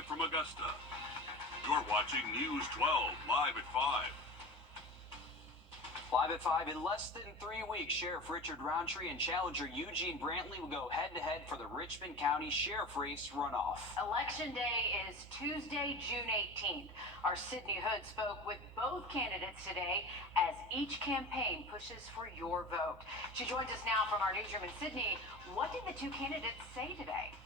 live from Augusta. You're watching News 12 live at 5. Live at 5, in less than 3 weeks, Sheriff Richard Roundtree and challenger Eugene Brantley will go head-to-head for the Richmond County Sheriff Race runoff. Election Day is Tuesday, June 18th. Our Sydney Hood spoke with both candidates today as each campaign pushes for your vote. She joins us now from our newsroom in Sydney. What did the two candidates say today?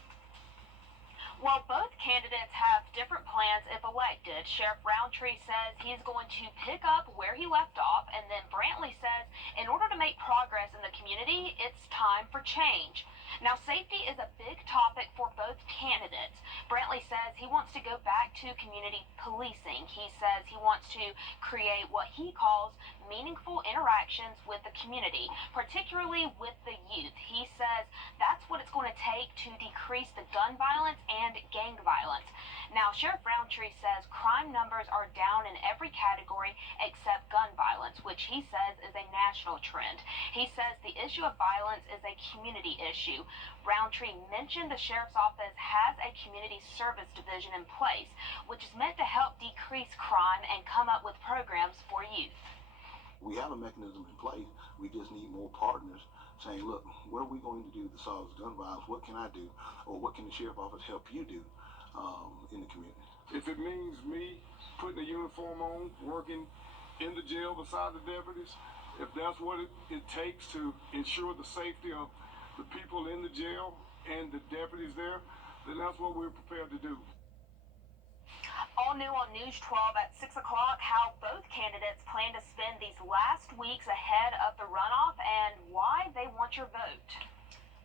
Well, both candidates have different plans if elected. Sheriff Roundtree says he's going to pick up where he left off, and then Brantley says in order to make progress in the community, it's time for change. Now, safety is a big topic for both candidates. Brantley says he wants to go back to community policing. He says he wants to create what he calls meaningful interactions with the community, particularly with the youth. He says that's what it's going to take to decrease the gun violence and gang violence. Now, Sheriff Roundtree says crime numbers are down in every category except gun violence, which he says is a national trend. He says the issue of violence is a community issue. Roundtree mentioned the sheriff's office has a community service division in place, which is meant to help decrease crime and come up with programs for youth. We have a mechanism in place. We just need more partners saying, look, what are we going to do to solve gun violence? What can I do? Or what can the sheriff's office help you do in the community? If it means me putting a uniform on, working in the jail beside the deputies, if that's what it takes to ensure the safety of the people in the jail and the deputies there, then that's what we're prepared to do. All new on News 12 at 6 o'clock, how both candidates plan to spend these last weeks ahead of the runoff and why they want your vote.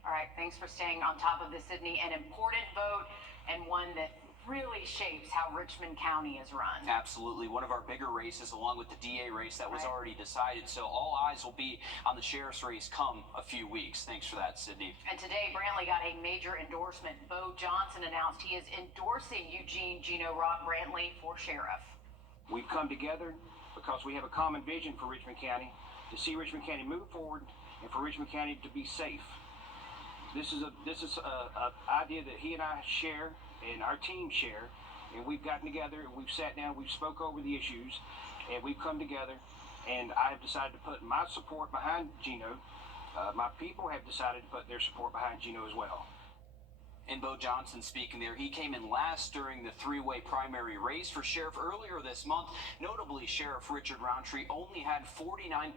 All right, thanks for staying on top of this, Sydney. An important vote and one that really shapes how Richmond County is run. Absolutely. One of our bigger races, along with the DA race that was already decided. So all eyes will be on the sheriff's race come a few weeks. Thanks for that, Sydney. And today, Brantley got a major endorsement. Bo Johnson announced he is endorsing Eugene Gino Rob Brantley for sheriff. We've come together because we have a common vision for Richmond County, to see Richmond County move forward and for Richmond County to be safe. This is a idea that he and I share and our team share, and we've gotten together and we've sat down, we've spoke over the issues, and we've come together, and I have decided to put my support behind Gino. My people have decided to put their support behind Gino as well. And Bo Johnson speaking there, he came in last during the three-way primary race for sheriff earlier this month. Notably, Sheriff Richard Roundtree only had 49%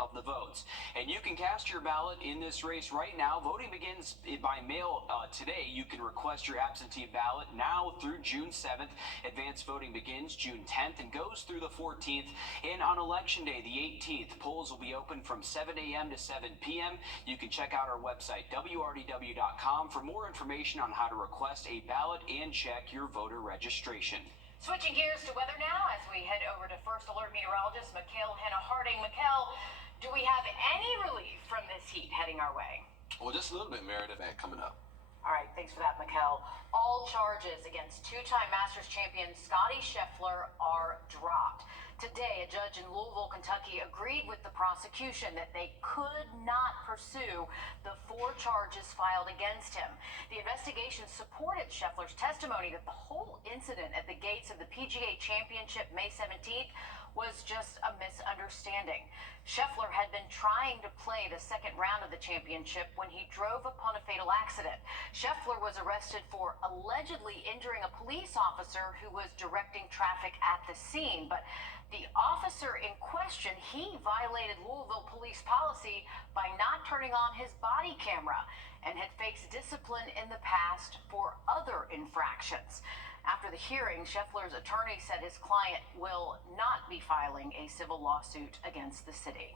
of the votes. And you can cast your ballot in this race right now. Voting begins by mail today. You can request your absentee ballot now through June 7th. Advanced voting begins June 10th and goes through the 14th. And on Election Day, the 18th, polls will be open from 7 a.m. to 7 p.m. You can check out our website, wrdw.com, for more information on how to request a ballot and check your voter registration. Switching gears to weather now as we head over to First Alert meteorologist Mikkel Hannah-Harding. Mikkel, do we have any relief from this heat heading our way? Well, just a little bit, Meredith, and coming up. All right, thanks for that, Mikkel. All charges against two-time Masters champion Scottie Scheffler are dropped. Today, a judge in Louisville, Kentucky, agreed with the prosecution that they could not pursue the 4 charges filed against him. The investigation supported Scheffler's testimony that the whole incident at the gates of the PGA Championship May 17th was just a misunderstanding. Scheffler had been trying to play the second round of the championship when he drove upon a fatal accident. Scheffler was arrested for allegedly injuring a police officer who was directing traffic at the scene, but the officer in question, he violated Louisville police policy by not turning on his body camera and had faced discipline in the past for other infractions. After the hearing, Scheffler's attorney said his client will not be filing a civil lawsuit against the city.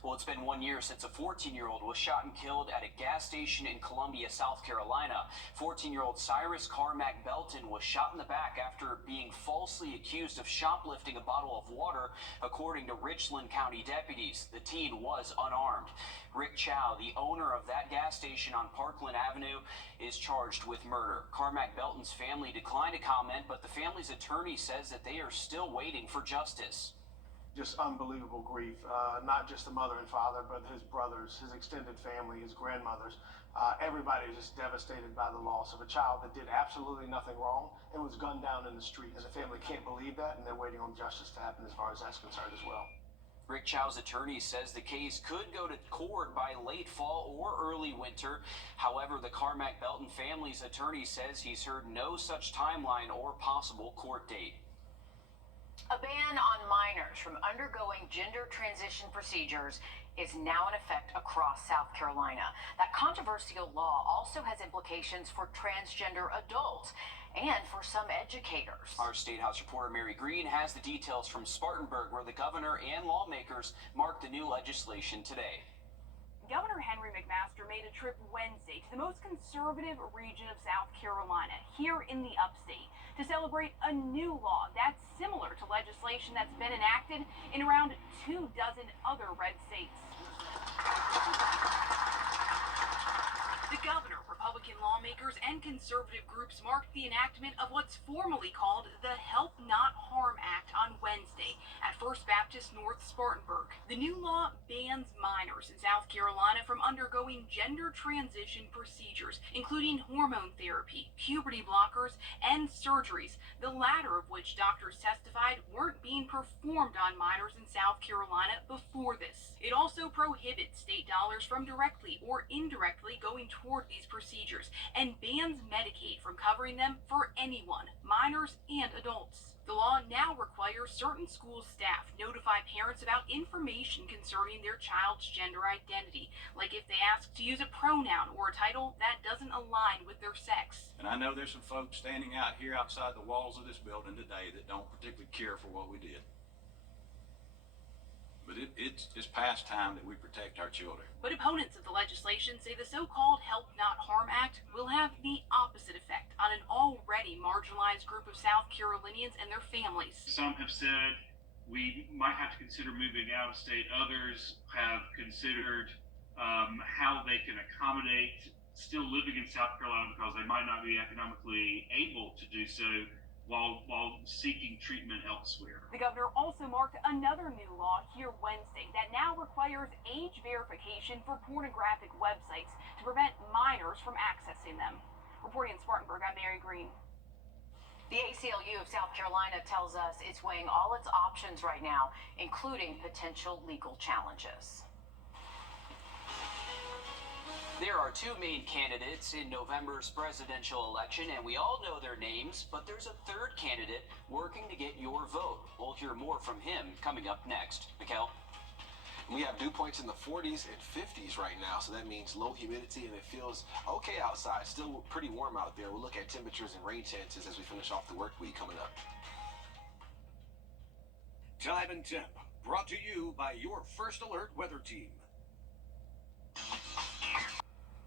Well, it's been 1 year since a 14-year-old was shot and killed at a gas station in Columbia, South Carolina. 14-year-old Cyrus Carmack Belton was shot in the back after being falsely accused of shoplifting a bottle of water, according to Richland County deputies. The teen was unarmed. Rick Chow, the owner of that gas station on Parkland Avenue, is charged with murder. Carmack Belton's family declined to comment, but the family's attorney says that they are still waiting for justice. just unbelievable grief. Not just the mother and father, but his brothers, his extended family, his grandmothers. Everybody is just devastated by the loss of a child that did absolutely nothing wrong and was gunned down in the street. And the family can't believe that, and they're waiting on justice to happen as far as that's concerned as well. Rick Chow's attorney says the case could go to court by late fall or early winter. However, the Carmack Belton family's attorney says he's heard no such timeline or possible court date. A ban on minors from undergoing gender transition procedures is now in effect across South Carolina. That controversial law also has implications for transgender adults and for some educators. Our State House reporter Mary Green has the details from Spartanburg, where the governor and lawmakers marked the new legislation today. Governor Henry McMaster made a trip Wednesday to the most conservative region of South Carolina, here in the upstate, to celebrate a new law that's similar to legislation that's been enacted in around 24 other red states. The governor, Republican lawmakers, and conservative groups marked the enactment of what's formally called the Help Not Harm Act on Wednesday at First Baptist North Spartanburg. The new law bans minors in South Carolina from undergoing gender transition procedures, including hormone therapy, puberty blockers, and surgeries, the latter of which doctors testified weren't being performed on minors in South Carolina before this. It also prohibits state dollars from directly or indirectly going toward these procedures and bans Medicaid from covering them for anyone, minors and adults. The law now requires certain school staff notify parents about information concerning their child's gender identity, like if they ask to use a pronoun or a title that doesn't align with their sex. And I know there's some folks standing out here outside the walls of this building today that don't particularly care for what we did. But it's past time that we protect our children. But opponents of the legislation say the so-called Help Not Harm Act will have the opposite effect on an already marginalized group of South Carolinians and their families. Some have said we might have to consider moving out of state. Others have considered how they can accommodate still living in South Carolina because they might not be economically able to do so while seeking treatment elsewhere. The governor also marked another new law here Wednesday that now requires age verification for pornographic websites to prevent minors from accessing them. Reporting in Spartanburg, I'm Mary Green. The ACLU of South Carolina tells us it's weighing all its options right now, including potential legal challenges. There are two main candidates in November's presidential election, and we all know their names, but there's a third candidate working to get your vote. We'll hear more from him coming up next. Mikkel? We have dew points in the 40s and 50s right now, so that means low humidity, and it feels okay outside. Still pretty warm out there. We'll look at temperatures and rain chances as we finish off the work week coming up. Time and Temp, brought to you by your First Alert weather team.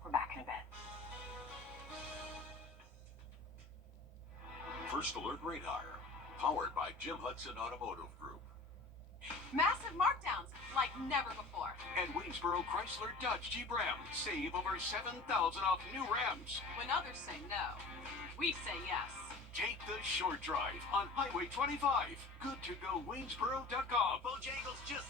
We're back in a bit. First Alert Radar, powered by Jim Hudson Automotive Group. Massive markdowns like never before. And Waynesboro Chrysler Dodge Jeep Ram. Save over $7,000 off new Rams. When others say no, we say yes. Take the short drive on Highway 25. Good to go Waynesboro.com. Bojangles just...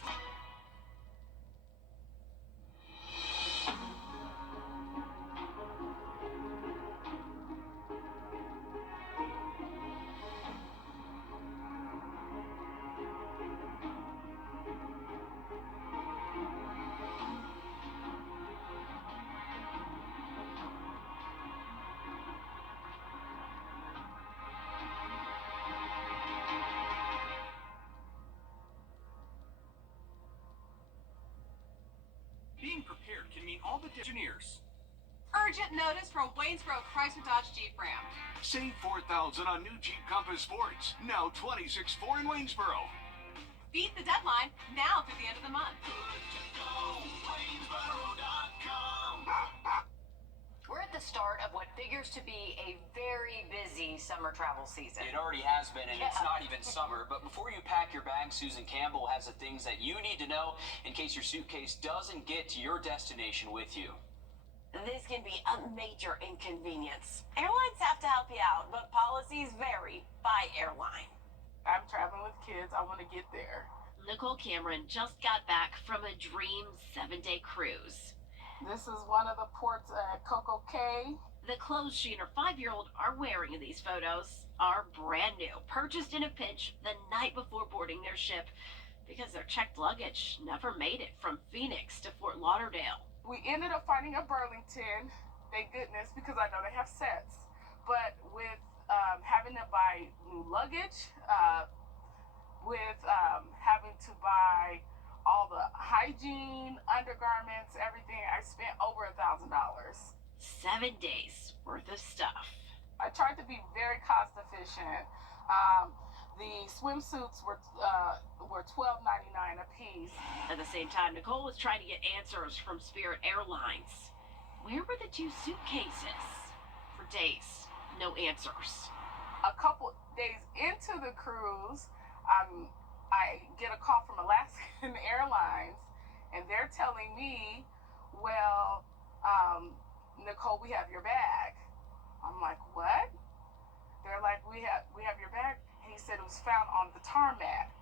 Being prepared can mean all the engineers. Urgent notice from Waynesboro Chrysler Dodge Jeep Ram. Save $4,000 on new Jeep Compass Sports. Now 26.4 in Waynesboro. Beat the deadline now through the end of the month. We're at the start of what figures to be a very busy summer travel season. It already has been, and it's not even summer. But before you pack your bag, Susan Campbell has the things that you need to know in case your suitcase doesn't get to your destination with you. This can be a major inconvenience. Airlines have to help you out, but policies vary by airline. I'm traveling with kids. I want to get there Nicole Cameron just got back from a dream 7-day cruise. This is one of the ports at Coco Cay. The clothes she and her 5-year-old are wearing in these photos are brand new, purchased in a pinch the night before boarding their ship because their checked luggage never made it from Phoenix to Fort Lauderdale. We ended up finding a Burlington, thank goodness, because I know they have sets. But with having to buy new luggage, with having to buy all the hygiene, undergarments, everything, I spent over $1,000. 7 days worth of stuff. I tried to be very cost efficient. The swimsuits were $12.99 a piece. At the same time, Nicole was trying to get answers from Spirit Airlines. Where were the 2 suitcases? For days, no answers. A couple days into the cruise, I get a call from Alaskan Airlines, and they're telling me, well, Nicole, we have your bag. I'm like, what? They're like, we have your bag. He said it was found on the tarmac.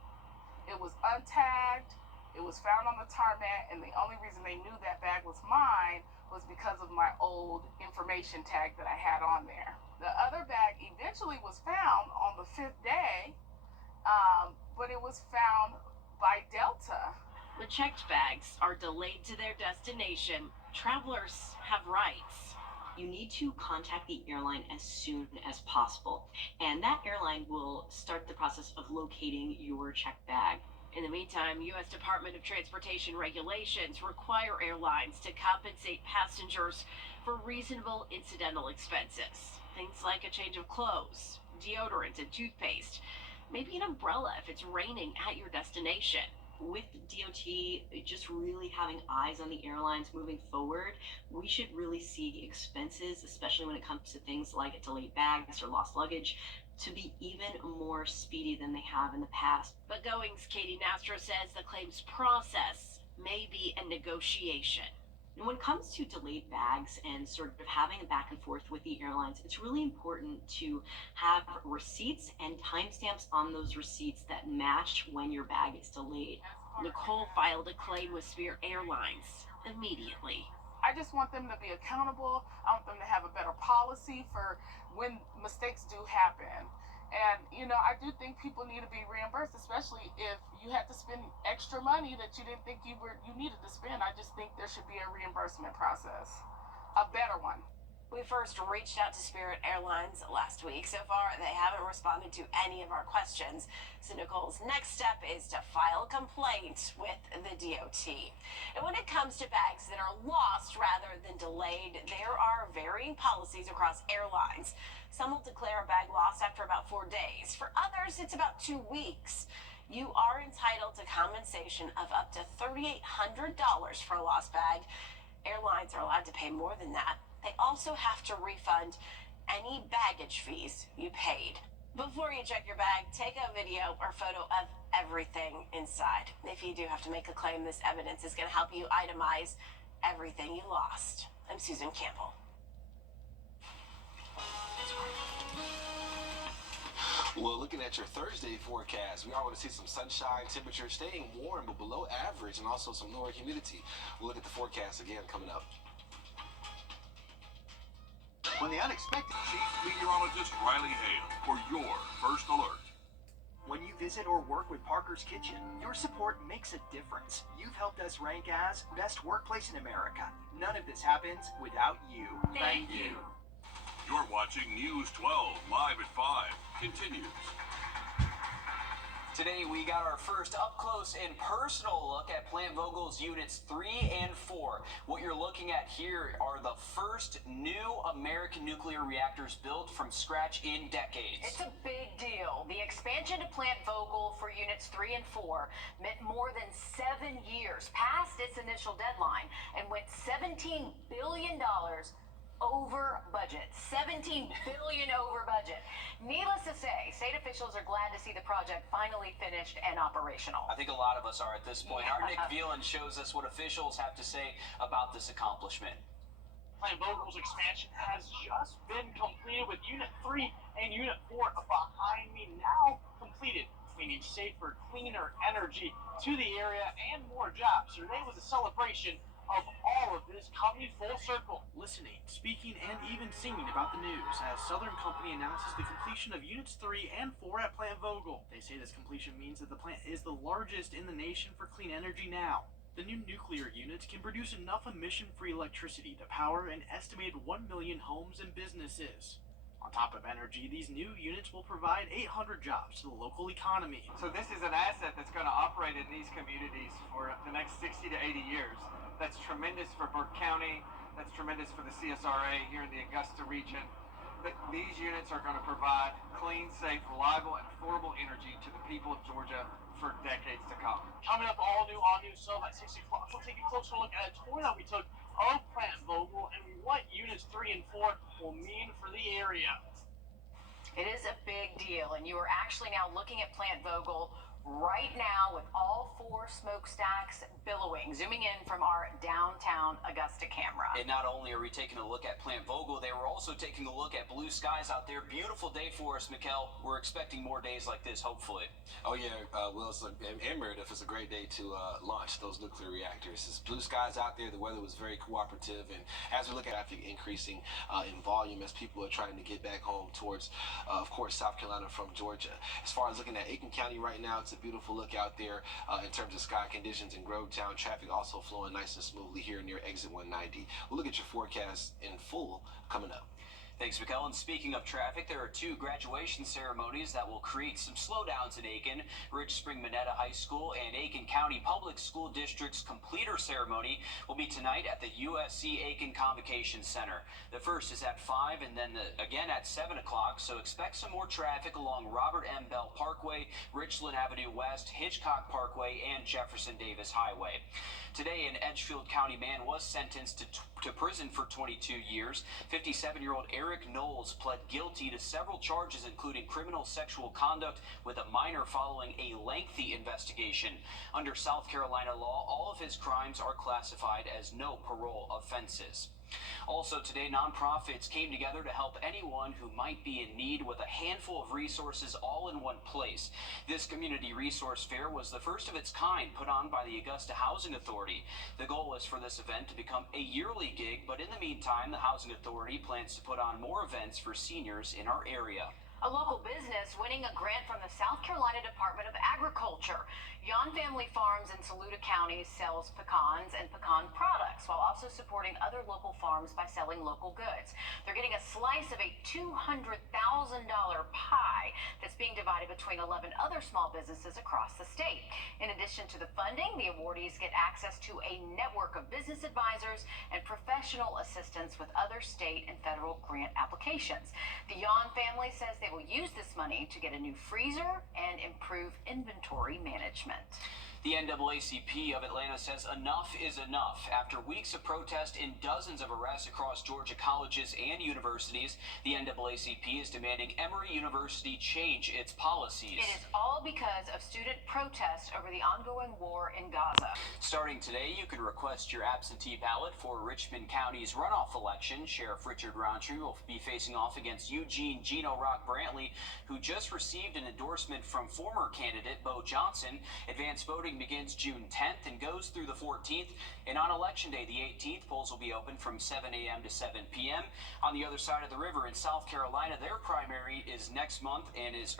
It was untagged. It was found on the tarmac, and the only reason they knew that bag was mine was because of my old information tag that I had on there. The other bag eventually was found on the 5th day, but it was found by Delta. When checked bags are delayed to their destination, travelers have rights. You need to contact the airline as soon as possible, and that airline will start the process of locating your checked bag. In the meantime, U.S. Department of Transportation regulations require airlines to compensate passengers for reasonable incidental expenses. Things like a change of clothes, deodorant and toothpaste, maybe an umbrella if it's raining at your destination. With DOT just really having eyes on the airlines moving forward, we should really see expenses, especially when it comes to things like delayed bags or lost luggage, to be even more speedy than they have in the past. But Going's Katie Nastro says the claims process may be a negotiation. And when it comes to delayed bags and sort of having a back and forth with the airlines, it's really important to have receipts and timestamps on those receipts that match when your bag is delayed. Nicole filed a claim with Spirit Airlines immediately. I just want them to be accountable. I want them to have a better policy for when mistakes do happen. And, you know, I do think people need to be reimbursed, especially if you had to spend extra money that you didn't think you needed to spend. I just think there should be a reimbursement process, a better one. We first reached out to Spirit Airlines last week. So far, they haven't responded to any of our questions. So Nicole's next step is to file a complaint with the DOT. And when it comes to bags that are lost rather than delayed, there are varying policies across airlines. Some will declare a bag lost after about 4 days. For others, it's about 2 weeks. You are entitled to compensation of up to $3,800 for a lost bag. Airlines are allowed to pay more than that. They also have to refund any baggage fees you paid. Before you check your bag, take a video or photo of everything inside. If you do have to make a claim, this evidence is going to help you itemize everything you lost. I'm Susan Campbell. Well, looking at your Thursday forecast, we are going to see some sunshine, temperatures staying warm but below average, and also some lower humidity. We'll look at the forecast again coming up. When the unexpected... Chief Meteorologist Riley Hale for your first alert. When you visit or work with Parker's Kitchen, your support makes a difference. You've helped us rank as Best Workplace in America. None of this happens without you. Thank you. You're watching News 12 live at 5. Continues. Today we got our first up-close and personal look at Plant Vogel's Units 3 and 4. What you're looking at here are the first new American nuclear reactors built from scratch in decades. It's a big deal. The expansion to Plant Vogel for Units 3 and 4 meant more than 7 years past its initial deadline and went $17 billion over budget. $17 billion over budget. Needless to say, state officials are glad to see the project finally finished and operational. I think a lot of us are at this point. Our Nick Velan shows us what officials have to say about this accomplishment. Plant Vogel's expansion has just been completed with Unit 3 and Unit 4 behind me now completed. meaning safer, cleaner energy to the area and more jobs. So today was a celebration of all of this coming full circle. Listening, speaking, and even singing about the news as Southern Company announces the completion of Units 3 and 4 at Plant Vogtle. They say this completion means that the plant is the largest in the nation for clean energy now. The new nuclear units can produce enough emission-free electricity to power an estimated 1 million homes and businesses. On top of energy, these new units will provide 800 jobs to the local economy. So this is an asset that's going to operate in these communities for the next 60 to 80 years. That's tremendous for Burke County. That's tremendous for the CSRA here in the Augusta region. These units are going to provide clean, safe, reliable, and affordable energy to the people of Georgia for decades to come. Coming up, all new sub at 6 o'clock. We'll take a closer look at a tour that we took of Plant Vogtle and what Units 3 and 4 will mean for the area. It is a big deal, and you are actually now looking at Plant Vogtle right now with all 4 smokestacks billowing. Zooming in from our downtown Augusta camera. And not only are we taking a look at Plant Vogtle, they were also taking a look at blue skies out there. Beautiful day for us, Mikkel. We're expecting more days like this, hopefully. Oh yeah, well, and Meredith, it's a great day to launch those nuclear reactors. It's blue skies out there. The weather was very cooperative, and as we look at traffic increasing in volume as people are trying to get back home towards, of course, South Carolina from Georgia. As far as looking at Aiken County right now, it's a beautiful look out there in terms of sky conditions in Grovetown. Traffic also flowing nice and smoothly here near exit 190. We'll look at your forecast in full coming up. Thanks, Mikkel. And speaking of traffic, there are 2 graduation ceremonies that will create some slowdowns in Aiken. Rich Spring Minetta High School and Aiken County Public School District's completer ceremony will be tonight at the USC Aiken Convocation Center. The first is at 5 and then again at 7 o'clock, so expect some more traffic along Robert M. Bell Parkway, Richland Avenue West, Hitchcock Parkway, and Jefferson Davis Highway. Today, an Edgefield County man was sentenced to prison for 22 years. 57-year-old Eric Knowles pled guilty to several charges, including criminal sexual conduct with a minor following a lengthy investigation. Under South Carolina law, all of his crimes are classified as no parole offenses. Also today, nonprofits came together to help anyone who might be in need with a handful of resources all in one place. This community resource fair was the first of its kind put on by the Augusta Housing Authority. The goal is for this event to become a yearly gig, but in the meantime, the Housing Authority plans to put on more events for seniors in our area. A local business winning a grant from the South Carolina Department of Agriculture. Yon Family Farms in Saluda County sells pecans and pecan products while also supporting other local farms by selling local goods. They're getting a slice of a $200,000 pie that's being divided between 11 other small businesses across the state. In addition to the funding, the awardees get access to a network of business advisors and professional assistance with other state and federal grant applications. The Yon family says they will use this money to get a new freezer and improve inventory management. The NAACP of Atlanta says enough is enough. After weeks of protest and dozens of arrests across Georgia colleges and universities, the NAACP is demanding Emory University change its policies. It is all because of student protests over the ongoing war in Gaza. Starting today, you can request your absentee ballot for Richmond County's runoff election. Sheriff Richard Roundtree will be facing off against Eugene Gino Rock Brantley, who just received an endorsement from former candidate Bo Johnson. Advanced voting begins June 10th and goes through the 14th. And on Election Day, the 18th, polls will be open from 7 a.m. to 7 p.m. On the other side of the river in South Carolina, their primary is next month and is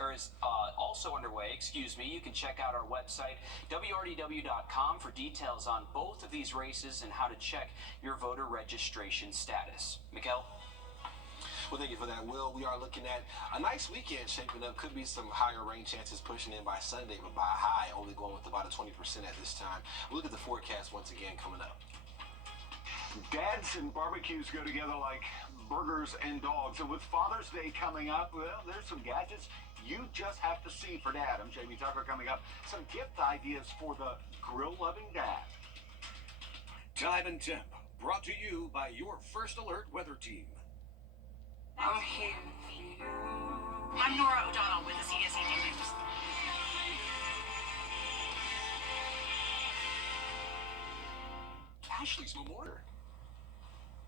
also underway. You can check out our website, wrdw.com, for details on both of these races and how to check your voter registration status. Mikkel? Well, thank you for that, Will. We are looking at a nice weekend shaping up. Could be some higher rain chances pushing in by Sunday, but by a high only going with about a 20% at this time. We'll look at the forecast once again coming up. Dads and barbecues go together like burgers and dogs. And with Father's Day coming up, well, there's some gadgets you just have to see for Dad. I'm Jamie Tucker coming up. Some gift ideas for the grill-loving dad. Time and Temp, brought to you by your First Alert weather team. I'm here for you. I'm Nora O'Donnell with the CSED News. Ashley's Memorial.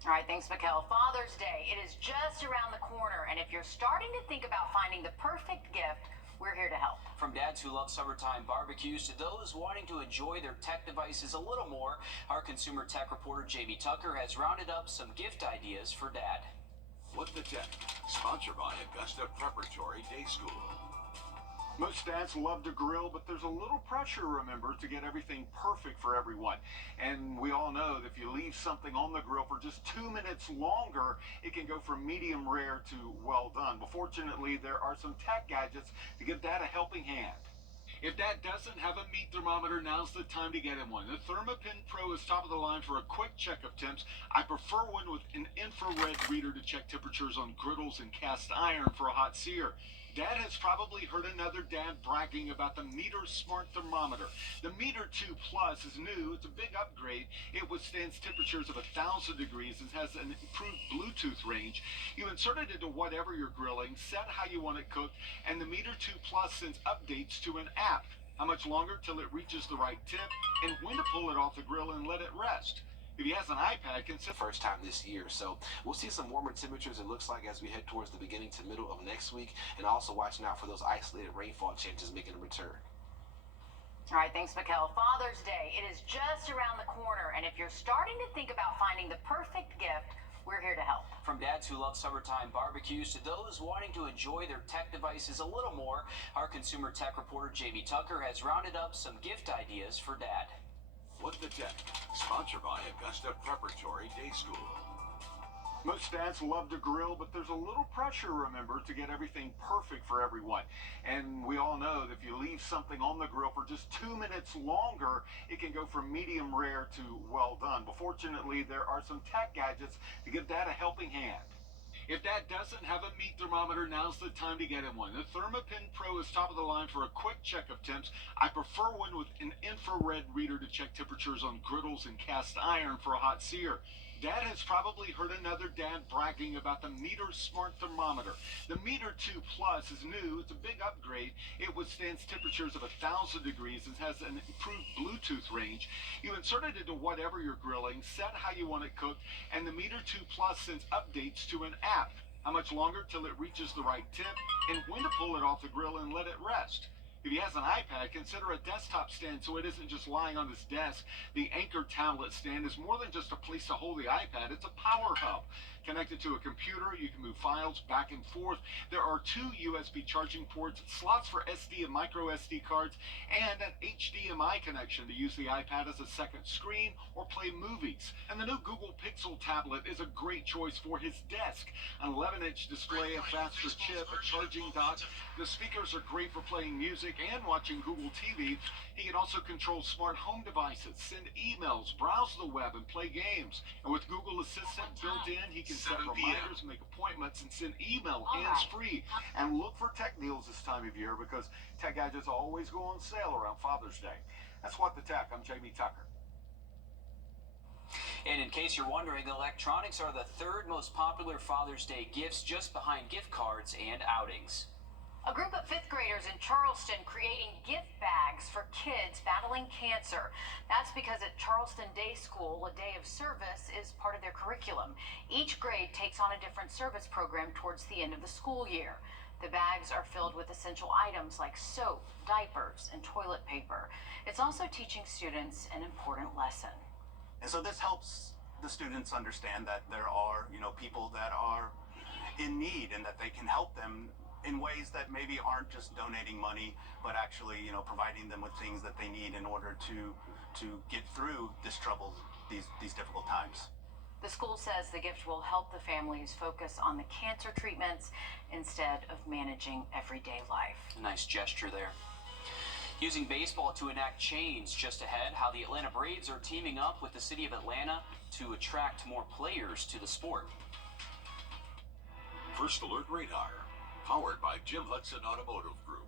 All right, thanks, Mikkel. Father's Day, it is just around the corner, and if you're starting to think about finding the perfect gift, We're here to help. From dads who love summertime barbecues to those wanting to enjoy their tech devices a little more, our consumer tech reporter Jamie Tucker has rounded up some gift ideas for dad. What the Tech, sponsored by Augusta Preparatory Day School. Most dads love to grill, but there's a little pressure, remember, to get everything perfect for everyone. And we all know that if you leave something on the grill for just 2 minutes longer, it can go from medium rare to well done. But fortunately, there are some tech gadgets to give dad a helping hand. If dad doesn't have a meat thermometer, now's the time to get him one. The ThermaPen Pro is top of the line for a quick check of temps. I prefer one with an infrared reader to check temperatures on griddles and cast iron for a hot sear. Dad has probably heard another dad bragging about the Meter Smart Thermometer. The Meter 2 Plus is new. It's a big upgrade. It withstands temperatures of 1,000 degrees and has an improved Bluetooth range. You insert it into whatever you're grilling, set how you want it cooked, and the Meter 2 Plus sends updates to an app. How much longer till it reaches the right temp, and when to pull it off the grill and let it rest. If he has an iPad, consider First time this year, so we'll see some warmer temperatures, it looks like, as we head towards the beginning to middle of next week, and also watching out for those isolated rainfall changes making a return. All right, thanks, Mikkel. Father's Day, it is just around the corner, and if you're starting to think about finding the perfect gift, we're here to help. From dads who love summertime barbecues to those wanting to enjoy their tech devices a little more, our consumer tech reporter Jamie Tucker has rounded up some gift ideas for dad. What the Tech, sponsored by Augusta Preparatory Day School. Most dads love to grill, but there's a little pressure, remember, to get everything perfect for everyone. And we all know that if you leave something on the grill for just 2 minutes longer, it can go from medium rare to well done. But fortunately, there are some tech gadgets to give dad a helping hand. If dad doesn't have a meat thermometer, now's the time to get him one. The ThermaPen Pro is top of the line for a quick check of temps. I prefer one with an infrared reader to check temperatures on griddles and cast iron for a hot sear. Dad has probably heard another dad bragging about the Meter Smart Thermometer. The Meter 2 Plus is new. It's a big upgrade. It withstands temperatures of 1,000 degrees and has an improved Bluetooth range. You insert it into whatever you're grilling, set how you want it cooked, and the Meter 2 Plus sends updates to an app. How much longer till it reaches the right temp, and when to pull it off the grill and let it rest. If he has an iPad, consider a desktop stand so it isn't just lying on his desk. The Anchor tablet stand is more than just a place to hold the iPad. It's a power hub. Connected to a computer, you can move files back and forth. There are 2 USB charging ports, slots for SD and micro SD cards, and an HDMI connection to use the iPad as a second screen or play movies. And the new Google Pixel tablet is a great choice for his desk. An 11-inch display, a faster chip, a charging dock. The speakers are great for playing music and watching Google TV. He can also control smart home devices, send emails, browse the web, and play games. And with Google Assistant built in, he can set reminders, make appointments, and send email hands-free. And look for tech deals this time of year because tech gadgets always go on sale around Father's Day. That's What the Tech. I'm Jamie Tucker. And in case you're wondering, electronics are the 3rd most popular Father's Day gifts, just behind gift cards and outings. A group of 5th graders in Charleston creating gift bags for kids battling cancer. That's because at Charleston Day School, a day of service is part of their curriculum. Each grade takes on a different service program towards the end of the school year. The bags are filled with essential items like soap, diapers, and toilet paper. It's also teaching students an important lesson. And so this helps the students understand that there are, people that are in need and that they can help them in ways that maybe aren't just donating money, but actually, providing them with things that they need in order to get through this trouble, these difficult times. The school says the gift will help the families focus on the cancer treatments instead of managing everyday life. A nice gesture there. Using baseball to enact change. Just ahead, how the Atlanta Braves are teaming up with the city of Atlanta to attract more players to the sport. First Alert Radar, powered by Jim Hudson Automotive Group.